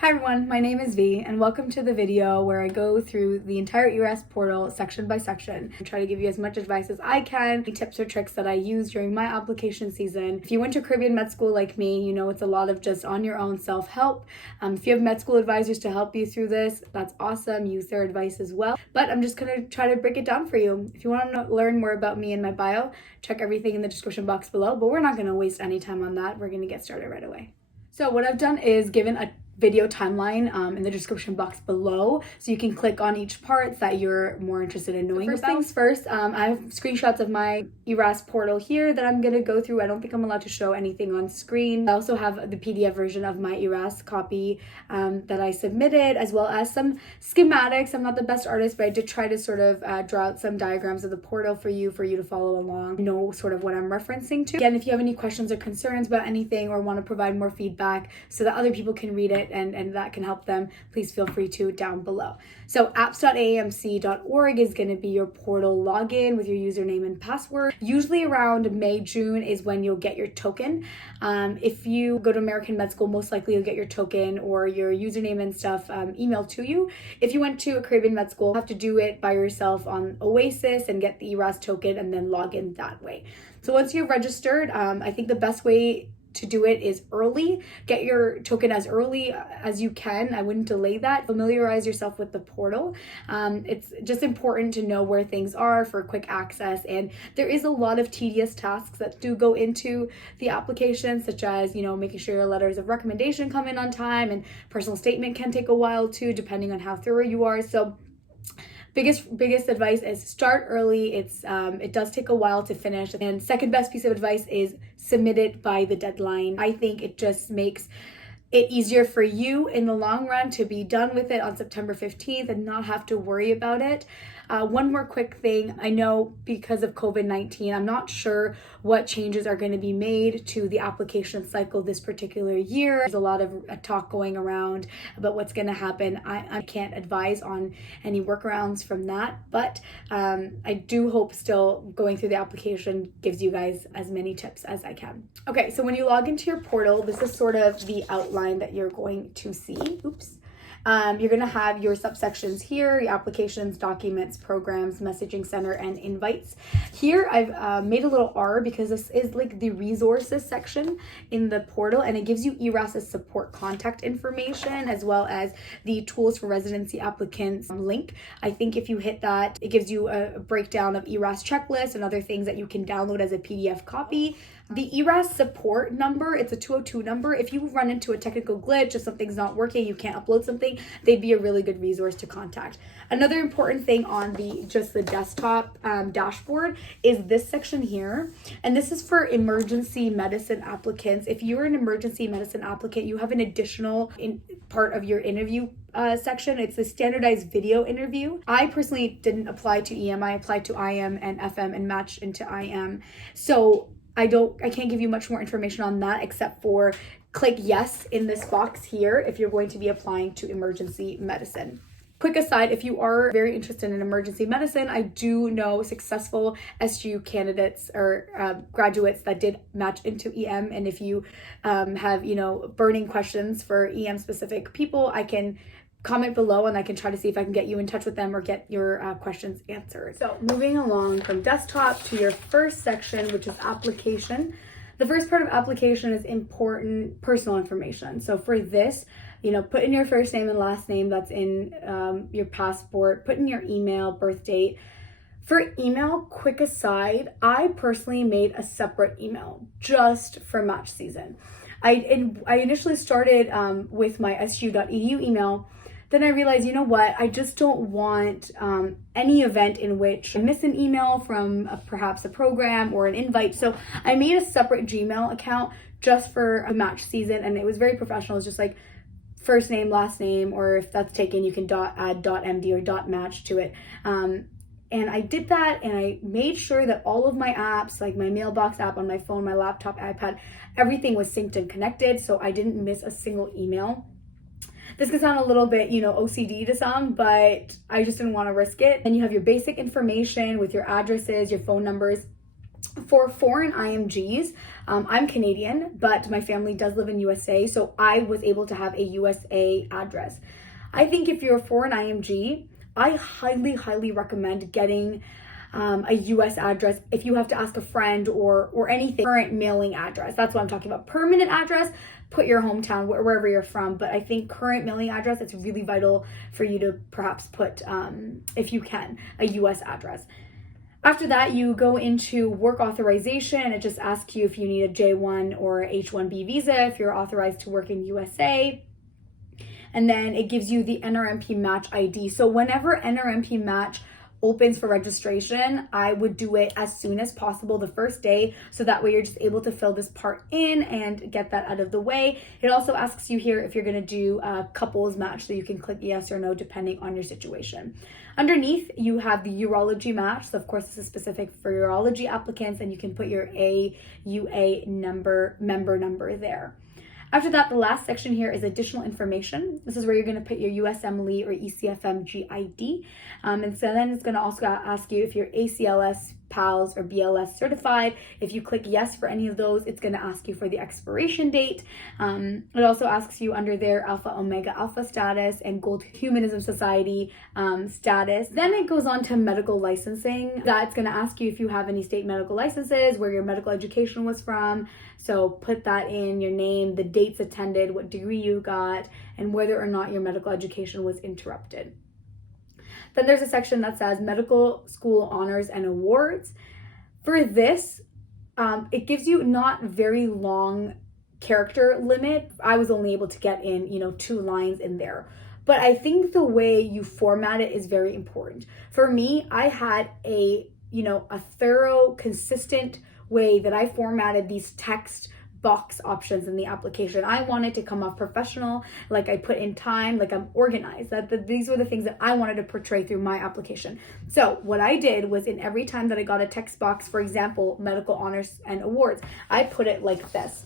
Hi everyone, my name is V and welcome to the video where I go through the entire ERAS portal section by section and try to give you as much advice as I can, tips or tricks that I use during my application season. If you went to Caribbean med school like me, you know it's a lot of just on your own self-help. If you have med school advisors to help you through this, that's awesome. Use their advice as well. But I'm just gonna try to break it down for you. If you want to learn more about me and my bio, check everything in the description box below, but we're not gonna waste any time on that. We're gonna get started right away. So what I've done is given a video timeline in the description box below, so you can click on each part that you're more interested in knowing about. First things first, I have screenshots of my ERAS portal here that I'm gonna go through. I don't think I'm allowed to show anything on screen. I also have the PDF version of my ERAS copy that I submitted, as well as some schematics. I'm not the best artist, but I did try to sort of draw out some diagrams of the portal for you to follow along, know sort of what I'm referencing to. Again, if you have any questions or concerns about anything or want to provide more feedback so that other people can read it and that can help them, please feel free to down below. So apps.aamc.org is going to be your portal login with your username and password. Usually around May, June is when you'll get your token. If you go to American Med School, most likely you'll get your token or your username and stuff emailed to you. If you went to a Caribbean Med School, you have to do it by yourself on Oasis and get the ERAS token and then log in that way. So once you're registered, I think the best way to do it is early. Get your token as early as you can. I wouldn't delay that. Familiarize yourself with the portal. It's just important to know where things are for quick access, and there is a lot of tedious tasks that do go into the application, such as, you know, making sure your letters of recommendation come in on time, and personal statement can take a while too, depending on how thorough you are. So biggest advice is start early. It does take a while to finish. And second best piece of advice is submit it by the deadline. I think it just makes it easier for you in the long run to be done with it on September 15th and not have to worry about it. One more quick thing. I know because of COVID-19, I'm not sure what changes are going to be made to the application cycle this particular year. There's a lot of talk going around about what's going to happen. I can't advise on any workarounds from that, but I do hope still going through the application gives you guys as many tips as I can. Okay, so when you log into your portal, this is sort of the outline that you're going to see. Oops. You're going to have your subsections here, your applications, documents, programs, messaging center, and invites. Here I've made a little R because this is like the resources section in the portal, and it gives you ERAS's support contact information as well as the tools for residency applicants link. I think if you hit that, it gives you a breakdown of ERAS checklists and other things that you can download as a PDF copy. The ERAS support number, it's a 202 number. If you run into a technical glitch, if something's not working, you can't upload something, they'd be a really good resource to contact. Another important thing on the desktop dashboard is this section here. And this is for emergency medicine applicants. If you're an emergency medicine applicant, you have an additional part of your interview section. It's a standardized video interview. I personally didn't apply to EM. I applied to IM and FM and matched into IM. So I can't give you much more information on that except for click yes in this box here if you're going to be applying to emergency medicine. Quick aside, if you are very interested in emergency medicine, I do know successful SGU candidates or graduates that did match into EM. And if you have, burning questions for EM specific people, I can comment below and I can try to see if I can get you in touch with them or get your questions answered. So moving along from desktop to your first section, which is application. The first part of application is important personal information. So for this, put in your first name and last name that's in your passport, put in your email, birth date. For email, quick aside, I personally made a separate email just for match season. I initially started with my su.edu email. Then I realized, you know what, I just don't want any event in which I miss an email from perhaps a program or an invite. So I made a separate Gmail account just for a match season, and it was very professional. It's just like first name, last name, or if that's taken, you can add .md or .match to it. And I did that, and I made sure that all of my apps, like my mailbox app on my phone, my laptop, iPad, everything was synced and connected, so I didn't miss a single email. This can sound a little bit, OCD to some, but I just didn't want to risk it. And you have your basic information with your addresses, your phone numbers, For foreign IMGs, I'm Canadian, but my family does live in USA, so I was able to have a USA address. I think if you're a foreign IMG, I highly recommend getting a US address if you have to ask a friend or anything. Current mailing address, that's what I'm talking about. Permanent address, put your hometown wherever you're from, but I think current mailing address, it's really vital for you to perhaps put, if you can, a US address. After that, you go into work authorization. It just asks you if you need a J1 or H1B visa, if you're authorized to work in USA. And then it gives you the NRMP match ID. So whenever NRMP match opens for registration, I would do it as soon as possible the first day, so that way you're just able to fill this part in and get that out of the way. It also asks you here if you're going to do a couples match, so you can click yes or no depending on your situation. Underneath, you have the urology match. So of course, this is specific for urology applicants, and you can put your AUA member number there. After that, the last section here is additional information. This is where you're going to put your USMLE or ECFM GID. And so then it's going to also ask you if you're ACLS, PALS, or BLS certified. If you click yes for any of those, it's going to ask you for the expiration date. It also asks you under there Alpha Omega Alpha status and Gold Humanism Society status. Then it goes on to medical licensing. That's going to ask you if you have any state medical licenses, where your medical education was from. So put that in, your name, the dates attended, what degree you got, and whether or not your medical education was interrupted. Then there's a section that says medical school honors and awards. For this, it gives you not very long character limit. I was only able to get in, 2 lines in there. But I think the way you format it is very important. For me, I had a thorough, consistent way that I formatted these text box options in the application. I wanted to come off professional, like I put in time, like I'm organized. These were the things that I wanted to portray through my application. So what I did was, in every time that I got a text box, for example, medical honors and awards, I put it like this.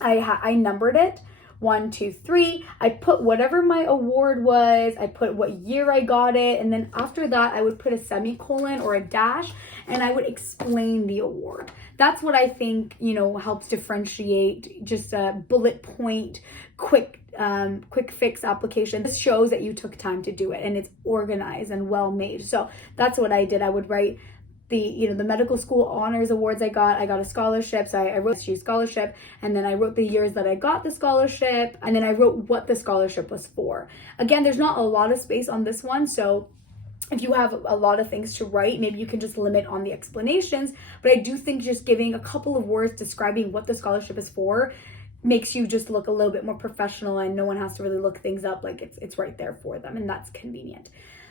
I numbered it 1, 2, 3. I put whatever my award was, I put what year I got it, and then after that I would put a semicolon or a dash, and I would explain the award. That's what I think, helps differentiate just a bullet point, quick fix application. This shows that you took time to do it, and it's organized and well made. So that's what I did. I would write the medical school honors awards I got a scholarship, so I wrote the scholarship, and then I wrote the years that I got the scholarship, and then I wrote what the scholarship was for. Again, there's not a lot of space on this one, so if you have a lot of things to write, maybe you can just limit on the explanations, but I do think just giving a couple of words describing what the scholarship is for makes you just look a little bit more professional, and no one has to really look things up, like it's right there for them, and that's convenient.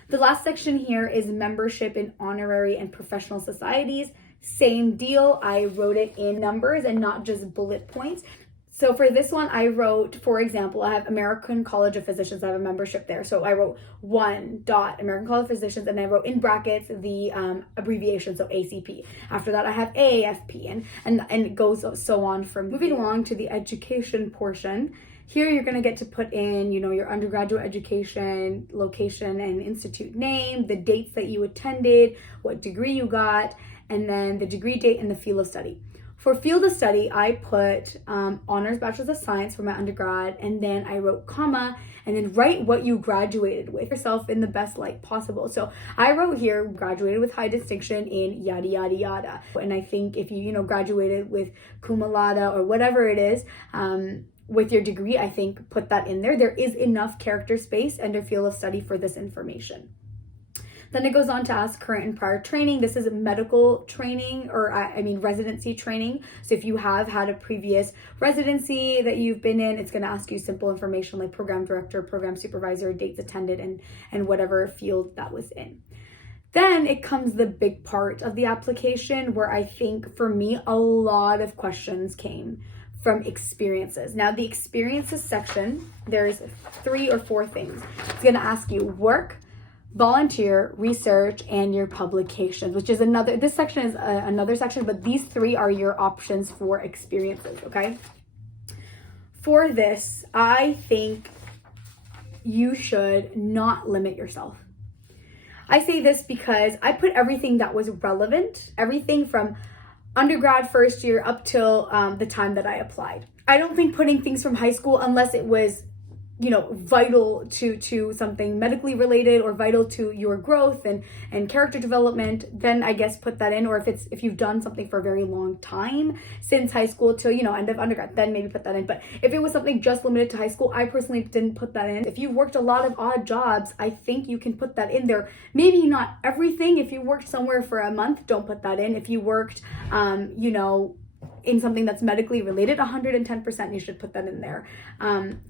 The last section here is membership in honorary and professional societies. Same deal, I wrote it in numbers and not just bullet points. So for this one, I wrote, for example, I have American College of Physicians, I have a membership there. So I wrote American College of Physicians, and I wrote in brackets the abbreviation, so ACP. After that, I have AAFP, and it goes so on. From moving along to the education portion. Here you're going to get to put in, your undergraduate education, location and institute name, the dates that you attended, what degree you got, and then the degree date and the field of study. For field of study, I put honors bachelor's of science for my undergrad, and then I wrote comma, and then write what you graduated with, yourself in the best light possible. So I wrote here, graduated with high distinction in yada, yada, yada. And I think if you, graduated with cum laude or whatever it is, with your degree, I think put that in there. There is enough character space under field of study for this information. Then it goes on to ask current and prior training. This is medical training, or residency training. So if you have had a previous residency that you've been in, it's going to ask you simple information like program director, program supervisor, dates attended, and whatever field that was in. Then it comes the big part of the application, where I think for me, a lot of questions came from experiences. Now the experiences section, there's 3 or 4 things. It's going to ask you work, volunteer, research, and your publications, which is this section is another section, but these 3 are your options for experiences, okay? For this, I think you should not limit yourself. I say this because I put everything that was relevant, everything from undergrad first year up till the time that I applied. I don't think putting things from high school, unless it was, you know, vital to something medically related or vital to your growth and character development, then I guess put that in. Or if you've done something for a very long time since high school till, you know, end of undergrad, then maybe put that in. But if it was something just limited to high school, I personally didn't put that in. If you've worked a lot of odd jobs, I think you can put that in there. Maybe not everything. If you worked somewhere for a month, don't put that in. If you worked, you know, in something that's medically related, 110% you should put that in there.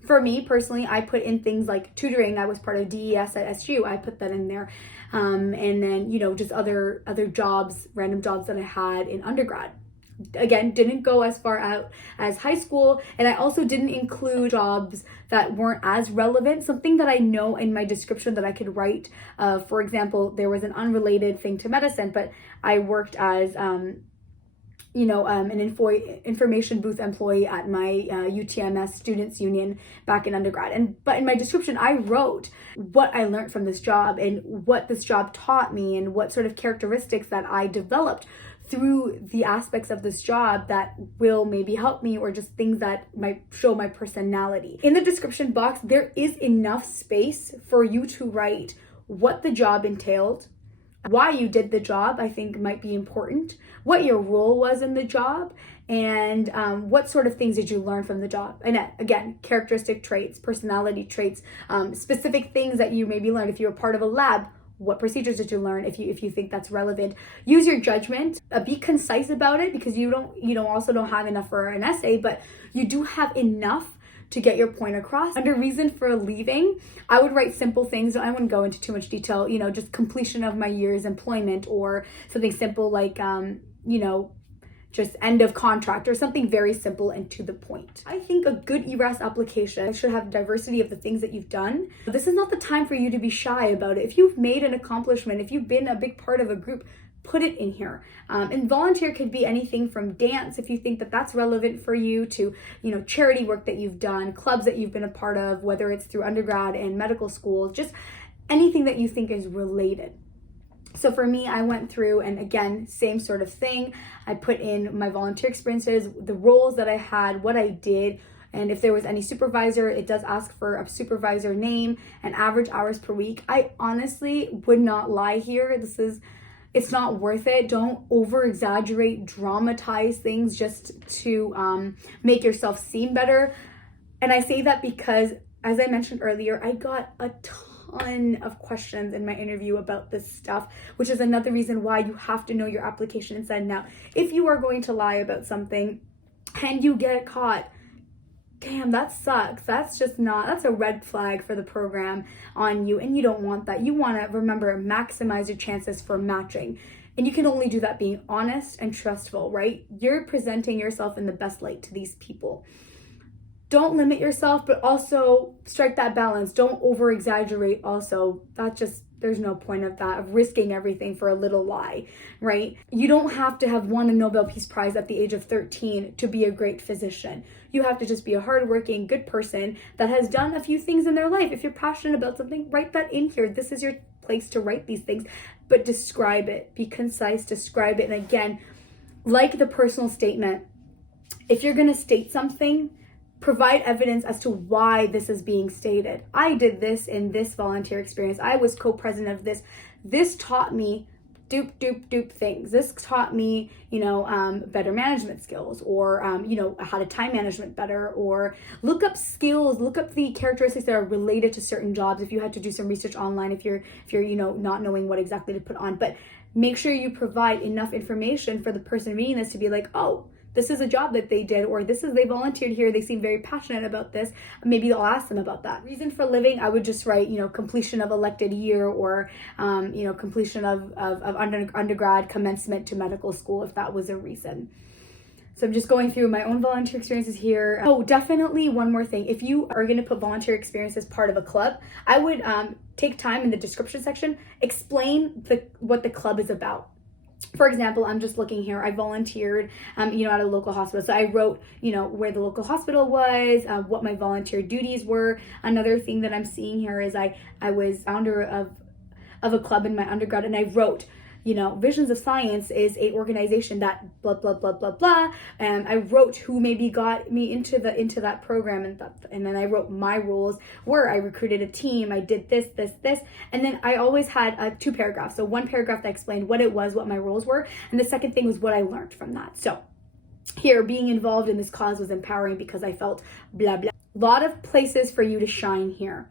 For me personally, I put in things like tutoring. I was part of DES at SU. I put that in there. And then, you know, just other jobs, random jobs that I had in undergrad. Again, didn't go as far out as high school. And I also didn't include jobs that weren't as relevant. Something that I know in my description that I could write. For example, there was an unrelated thing to medicine, but I worked as you know, an information booth employee at my UTMS Students Union back in undergrad. But in my description, I wrote what I learned from this job and what this job taught me and what sort of characteristics that I developed through the aspects of this job that will maybe help me, or just things that might show my personality. In the description box, there is enough space for you to write what the job entailed, why you did the job, I think might be important, what your role was in the job, and what sort of things did you learn from the job. And again, characteristic traits, personality traits, specific things that you maybe learned. If you were part of a lab, what procedures did you learn? If you think that's relevant, use your judgment. Be concise about it, because you also don't have enough for an essay, but you do have enough to get your point across. Under reason for leaving, I would write simple things. I wouldn't go into too much detail, you know, just completion of my year's employment, or something simple like, you know, just end of contract, or something very simple and to the point. I think a good ERAS application should have diversity of the things that you've done. This is not the time for you to be shy about it. If you've made an accomplishment, if you've been a big part of a group, put it in here. And volunteer could be anything from dance, if you think that that's relevant for you, to, you know, charity work that you've done, clubs that you've been a part of, whether it's through undergrad and medical school, just anything that you think is related. So for me, I went through, and again, same sort of thing. I put in my volunteer experiences, the roles that I had, what I did, and if there was any supervisor, it does ask for a supervisor name and average hours per week. I honestly would not lie here. It's not worth it. Don't over exaggerate, dramatize things just to make yourself seem better. And I say that because, as I mentioned earlier, I got a ton of questions in my interview about this stuff, which is another reason why you have to know your application inside and out. If you are going to lie about something and you get caught, damn, that sucks. That's a red flag for the program on you, and you don't want that. You want to, remember, maximize your chances for matching. And you can only do that being honest and trustful, right? You're presenting yourself in the best light to these people. Don't limit yourself, but also strike that balance. Don't over exaggerate also. There's no point of that, of risking everything for a little lie, right? You don't have to have won a Nobel Peace Prize at the age of 13 to be a great physician. You have to just be a hardworking, good person that has done a few things in their life. If you're passionate about something, write that in here. This is your place to write these things, but describe it. Be concise, describe it. And again, like the personal statement, if you're going to state something, provide evidence as to why this is being stated. I did this in this volunteer experience. I was co-president of this. This taught me doop things. This taught me, better management skills, or, how to time management better, or look up skills, look up the characteristics that are related to certain jobs. If you had to do some research online, if you're not knowing what exactly to put on, but make sure you provide enough information for the person reading this to be like, oh, this is a job that they did, or they volunteered here, they seem very passionate about this. Maybe I'll ask them about that. Reason for living, I would just write, completion of elected year, or, completion of undergrad, commencement to medical school, if that was a reason. So I'm just going through my own volunteer experiences here. Oh, definitely one more thing. If you are going to put volunteer experience as part of a club, I would take time in the description section, explain what the club is about. For example, I'm just looking here, I volunteered, at a local hospital. So I wrote, where the local hospital was, what my volunteer duties were. Another thing that I'm seeing here is I was founder of a club in my undergrad, and I wrote you know, Visions of Science is a organization that blah blah blah blah blah, and I wrote who maybe got me into that program, and then I wrote my roles were I recruited a team, I did this, and then I always had 2 paragraphs. So one paragraph that explained what it was, what my roles were, and the second thing was what I learned from that. So here, being involved in this cause was empowering because I felt blah blah. A lot of places for you to shine here.